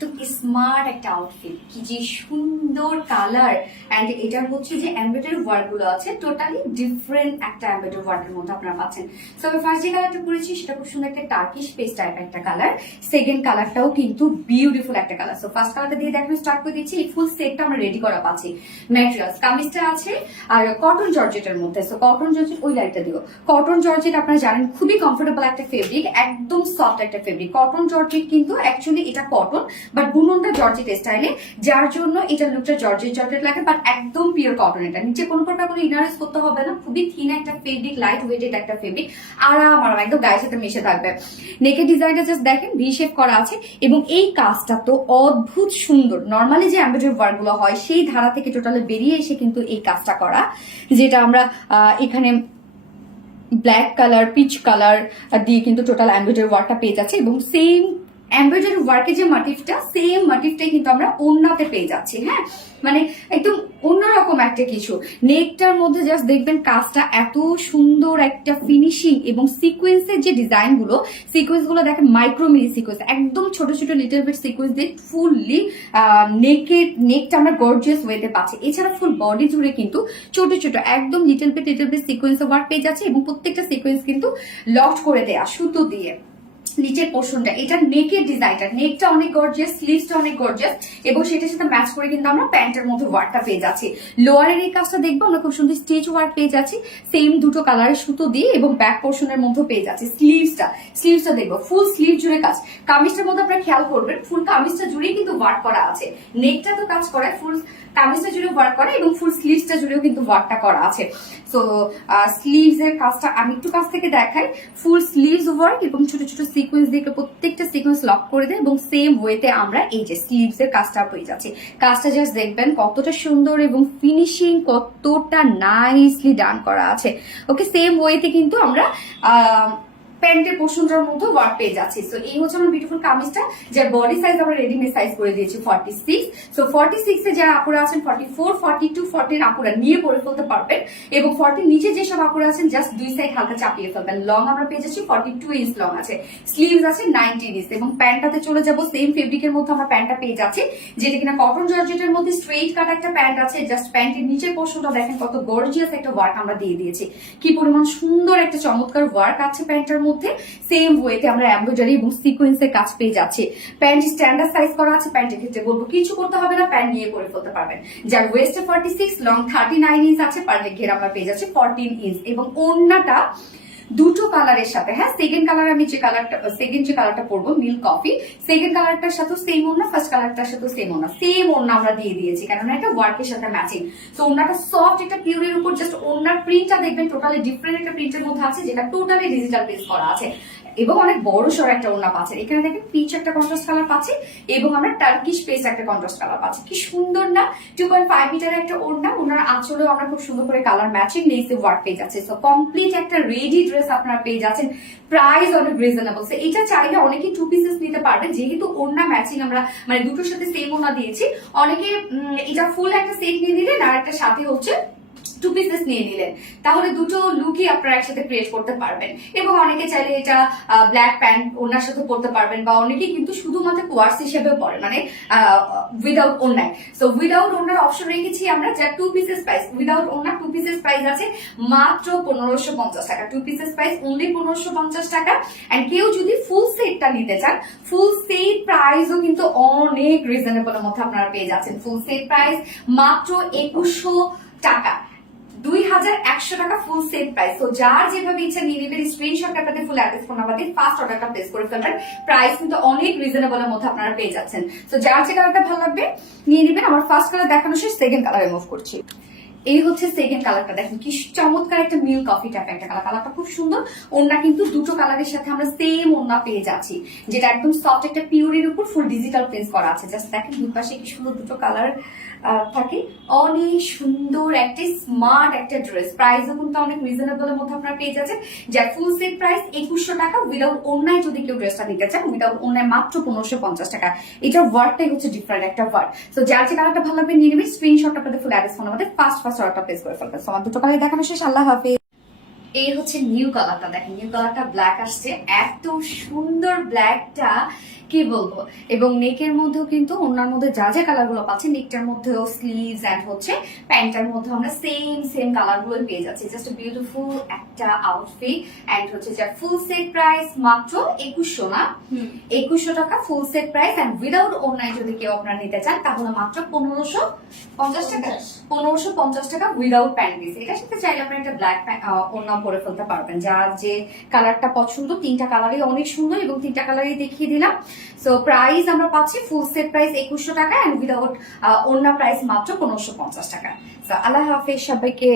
একদম স্মার্ট একটা আউটফিট, কি যে সুন্দর কালার এন্ড এটার হচ্ছে যে এমব্রয়ডারি ওয়ার্ক গুলো আছে টোটালি ডিফারেন্ট একটা এমব্রয়ডারি ওয়ার্কের মধ্যে আপনারা পাচ্ছেন। সো আমি ফার্স্ট যে কালারটা পরেছি সেটা খুব সুন্দর একটা টার্কিশ পেস্ট টাইপ একটা কালার। সেকেন্ড কালারটাও কিন্তু বিউটিফুল একটা কালার। সো ফার্স্ট কালারটা দিয়ে দেখানো স্টার্ট করে দিচ্ছি। এই ফুল সেটটা আমরা রেডি করা পাচ্ছি। ম্যাটেরিয়ালস কামিজটা আছে আর কটন জর্জেটের মধ্যে। সো কটন জর্জেট ওই লাইটটা দিও। কটন জর্জেট আপনারা জানেন খুবই কমফোর্টেবল একটা ফেব্রিক, একদম সফট একটা ফেব্রিক। কটন জর্জেট কিন্তু অ্যাকচুয়ালি এটা কটন বাট বুননটা জর্জেট স্টাইলে, যার জন্য এটা লুকটা জর্জেট জর্জেট লাগে বাট একদম পিওর কটন। এটা নিচে কোনো প্রকার কোনো ইনারেস করতে হবে না, খুবই থিন একটা ফেব্রিক, লাইট ওয়েটেড একটা ফেব্রিক, আরাম আরাম একদম গায়ের সাথে মিশে থাকবে। নেকের ডিজাইনটা জাস্ট দেখেন ভি শেপ করা আছে এবং এই কাজটা তো অদ্ভুত সুন্দর। নর্মালি যে এমব্রয়ডারি ওয়ার্ক গুলো হয় সেই ধারা থেকে টোটালি বেরিয়ে এসে কিন্তু এই কাজটা করা, যেটা আমরা এখানে ব্ল্যাক কালার পিচ কালার দিয়ে কিন্তু টোটাল এমব্রয়ডারি ওয়ার্কটা পেয়ে যাচ্ছে এবং সেম এমব্রয়ডারি ওয়ার্কের যে মোটিভটা সেম মোটিভটাই কিন্তু আমরা ওড়নাতে পেয়ে যাচ্ছি। হ্যাঁ, মানে একদম অন্যরকম একটা কিছু। নেকটার মধ্যে জাস্ট দেখবেন কাজটা এত সুন্দর একটা ফিনিশিং এবং সিকোয়েন্সের যে ডিজাইন গুলো, সিকোয়েন্স গুলো দেখেন মাইক্রো মিনি সিকোয়েন্স, একদম ছোট ছোট লিটল বিট সিকোয়েন্স দিয়ে ফুললি নেকটা আমরা গর্জিয়াস ওয়েতে পাচ্ছি। এছাড়া ফুল বডি জুড়ে কিন্তু ছোট ছোট একদম লিটল বিট সিকোয়েন্স ওয়ার্ক পেয়ে যাচ্ছে এবং প্রত্যেকটা সিকোয়েন্স কিন্তু লক করে দেয়া সুতো দিয়ে। নিচের পোর্শনটা এটা নেকের ডিজাইনটা, নেকটা অনেক গর্জিয়াস, স্লিভসটা অনেক গর্জিয়াস এবং সেটার সাথে ম্যাচ করে কিন্তু আমরা প্যান্টের মধ্যে ওয়ার্কটা পেয়ে যাচ্ছি। লোয়ারের এই কাজটা দেখবো আমরা খুব সুন্দর স্টিচ ওয়ার্ক পেয়ে যাচ্ছি সেম দুটো কালারের সুতো দিয়ে এবং ব্যাক পোর্শনের মধ্যে পেয়ে যাচ্ছি। স্লিভসটা দেখবো ফুল স্লিভ জুড়ে কাজ। কামিজটার মধ্যে আপনারা খেয়াল করবেন ফুল কামিজটা জুড়েই কিন্তু ওয়ার্ক করা আছে। নেকটা তো কাজ করায়, ফুল কামিজটা জুড়ে ওয়ার্ক করে এবং ফুল স্লিভসটা জুড়েও কিন্তু ওয়ার্কটা করা আছে। সো স্লিভস এর কাজটা আমি একটু কাছ থেকে দেখাই। ফুল স্লিভস ওয়ার্ক এবং ছোট ছোট সিকোয়েন্স দিয়ে প্রত্যেকটা সিকোয়েন্স লক করে দেয় এবং সেম ওয়েতে আমরা এই যে স্লিভস এর কাজটা পেয়ে যাচ্ছি। কাজটা জাস্ট দেখবেন কতটা সুন্দর এবং ফিনিশিং কতটা নাইসলি ডান করা আছে। ওকে, সেম ওয়েতে কিন্তু আমরা প্যান্টের পোর্শনটার মধ্যে ওয়ার্ক পেয়ে যাচ্ছি। সো এই হচ্ছে আমার বিউটিফুল কামিজটা, যার বডি সাইজ আমরা রেডিমেড সাইজ করে দিয়েছি 46। সো 46 এ যারা আপুরা আছেন 44, 42, 40 আপুরা নিয়ে পরে ফেলতে পারবেন এবং 40 নিচে যেসব আপুরা আছেন জাস্ট দুই সাইড হালকা চাপিয়ে ফেলবেন। লং আমরা পেয়ে যাচ্ছি 42 ইঞ্চ লং আছে, স্লিভস আছে 19 ইঞ্চ এবং প্যান্টটাতে চলে যাব সেম ফেব্রিকের মধ্যে আমরা প্যান্টটা পেয়ে যাচ্ছি, যেটা কিনা কটন জর্জেটের মধ্যে স্ট্রেইট কাট একটা প্যান্ট আছে। জাস্ট প্যান্টের নিচের পোর্শনটা দেখেন কত গর্জিয়াস একটা ওয়ার্ক আমরা দিয়ে দিয়েছি, কি পরিমাণ সুন্দর একটা চমৎকার ওয়ার্ক আছে প্যান্টের মধ্যে। সেম ওয়েতে আমরা এমব্রয়ডারি এবং সিকোয়েন্সের কাজ পেয়ে যাচ্ছি। প্যান্ট স্ট্যান্ডার্ড সাইজ করা আছে, প্যান্টের ক্ষেত্রে বলবো কিছু করতে হবে না, প্যান্ট নিয়ে পরে ফেলতে পারবেন। যার ওয়েস্ট 46, লং 39 ইঞ্চ আছে, পারলে ঘের আমরা পেয়ে যাচ্ছি 14 ইঞ্চ এবং ওড়নাটা দুটো কালারের সাথে। হ্যাঁ, সেকেন্ড কালার আমি যে কালারটা পরবো নীল কফি, সেকেন্ড কালারটার সাথে সেম ওড়না, ফার্স্ট কালারটার সাথে সেম ওড়না আমরা দিয়ে দিয়েছি কেননা এটা ওয়ার্কের সাথে ম্যাচিং। তো ওড়নাটা সফট একটা পিওরের উপর, জাস্ট ওড়নার প্রিন্টটা দেখবেন টোটালি ডিফারেন্ট একটা প্রিন্টের মধ্যে আছে, যেটা টোটালি ডিজিটাল প্রিন্ট করা আছে এবং অনেক বড় সড় একটা ওড়না পাচ্ছে। এখানে দেখেন পিচ একটা কন্ট্রাস্ট কালার পাচ্ছি এবং আমরা টার্কিশ পেস্ট একটা কন্ট্রাস্ট কালার পাচ্ছি। কি সুন্দর না, 2.5 মিটার একটা ওড়না, ওনার আঁচলেও আমরা খুব সুন্দর করে কালার ম্যাচিং লেসে ওয়ার্ক পেয়ে যাচ্ছে। সো কমপ্লিট একটা রেডি ড্রেস আপনারা পেয়ে যাচ্ছেন, প্রাইস অনেক রিজনেবল। সো এটা চাইলে অনেকে 2 পিসেস নিতে পারবেন, যেহেতু ওড়না ম্যাচিং আমরা মানে দুটোর সাথে সেম ওড়না দিয়েছি। অনেকে এটা ফুল একটা সেট নিয়ে নিলেন আর একটা সাথে হচ্ছে 2 পিসেস নিয়ে নিলেন, তাহলে দুটো লুকই আপনারা একসাথে ক্রিয়েট করতে পারবেন। এবং অনেকে চাইলে এটা ব্ল্যাক প্যান্ট ওনার সাথে পরতে পারবেন বা অনেকে কিন্তু শুধুমাত্র কোয়ার্স হিসেবেও পরে, মানে উইদাউট ওড়নায়। সো উইদাউট ওড়নার অপশন রেখেছি আমরা, যার 2 পিসেস প্রাইস উইদাউট ওড়না 2 পিসেস প্রাইস আছে মাত্র 1550 টাকা। 2 পিসেস প্রাইস অনলি 1550 টাকা। এন্ড কেউ যদি ফুল সেটটা নিতে চান, ফুল সেট প্রাইসও কিন্তু অনেক রিজনেবলের মধ্যে আপনারা পেয়ে যাচ্ছেন। ফুল সেট প্রাইস মাত্র 2100 টাকা, 2100 টাকা ফুল সেট প্রাইস। তো যার যেভাবে ইচ্ছা নিয়ে নেবেন, স্ক্রিনশট কাটাতে ফুল অ্যাড্রেস ফোন নাম্বার দিয়ে ফার্স্ট অর্ডারটা প্লেস করে ফেলবেন। প্রাইস কিন্তু অনেক রিজনেবলের মধ্যে আপনারা পেয়ে যাচ্ছেন। তো যার যে কালারটা ভালো লাগবে নিয়ে নেবেন। আমার ফার্স্ট কালার দেখানো শেষ, সেকেন্ড কালারে মুভ করছি। এই হচ্ছে সেকেন্ড কালারটা, দেখেন কি চমৎকার একটা মিল্ক কফি টাইপ একটা কালার। কালারটা খুব সুন্দর। ওড়না কিন্তু দুটো কালারের সাথে আমরা সেম ওড়না পেয়ে যাচ্ছি, যেটা একদম সফট একটা পিওরের উপর ফুল ডিজিটাল প্রিন্ট করা আছে। জাস্ট দেখেন দুই পাশে কি সুন্দর দুটো কালার থাকে, অনেক সুন্দর একটা স্মার্ট একটা ড্রেস। প্রাইসও কিন্তু অনেক রিজনেবলের মধ্যে আপনারা পেয়ে যাচ্ছেন, যার ফুল সেট প্রাইস 2100 টাকা। উইদাউট ওড়নায় যদি কেউ ড্রেসটা নিতে চান, উইদাউট ওড়নায় মাত্র 1550 টাকা। এটার ওয়ার্কটাই হচ্ছে ডিফারেন্ট একটা ওয়ার্ক। তো যার যে কালারটা ভালো লাগবে নিয়ে নেবেন, স্ক্রিনশট আপনাদের ফুল অ্যাড্রেস ফোন আমাদের ফার্স্ট অর্ডারটা প্লেস করে ফেলবেন। আমার দুটো কালার দেখানো শেষ, আল্লাহ হাফেজ। এই হচ্ছে নিউ কালারটা, দেখেন নিউ কালারটা ব্ল্যাক আসছে, এত সুন্দর ব্ল্যাকটা কি বলবো। এবং নেকের মধ্যেও কিন্তু অন্যান্য মধ্যে যা যা কালার গুলো পাচ্ছি, নেকটার মধ্যেও স্লিভস এন্ড হচ্ছে প্যান্টার মধ্যে আমরা সেম কালার গুলো পেয়ে যাচ্ছি। জাস্ট বিউটিফুল একটা আউটফিট এন্ড হচ্ছে যার ফুল সেট প্রাইস মাত্র 2100 না, 2100 টাকা full set price. And without ওড়নায় যদি কেউ আপনারা নিতে চান তাহলে মাত্র 1550 টাকা, 1550 টাকা উইদাউট প্যান্ট পিস। এটার সাথে চাইলে আপনারা একটা ব্ল্যাক ওড়না পরে ফেলতে পারবেন। যার যে কালারটা পছন্দ, তিনটা কালারই অনেক সুন্দর এবং তিনটা কালারই দেখিয়ে দিলাম। সো প্রাইস আমরা পাচ্ছি ফুল সেট প্রাইস 2100 টাকা এন্ড উইদাউট ওড়না প্রাইস মাত্র 1550 টাকা। সো আল্লাহ হাফেজ সবাইকে।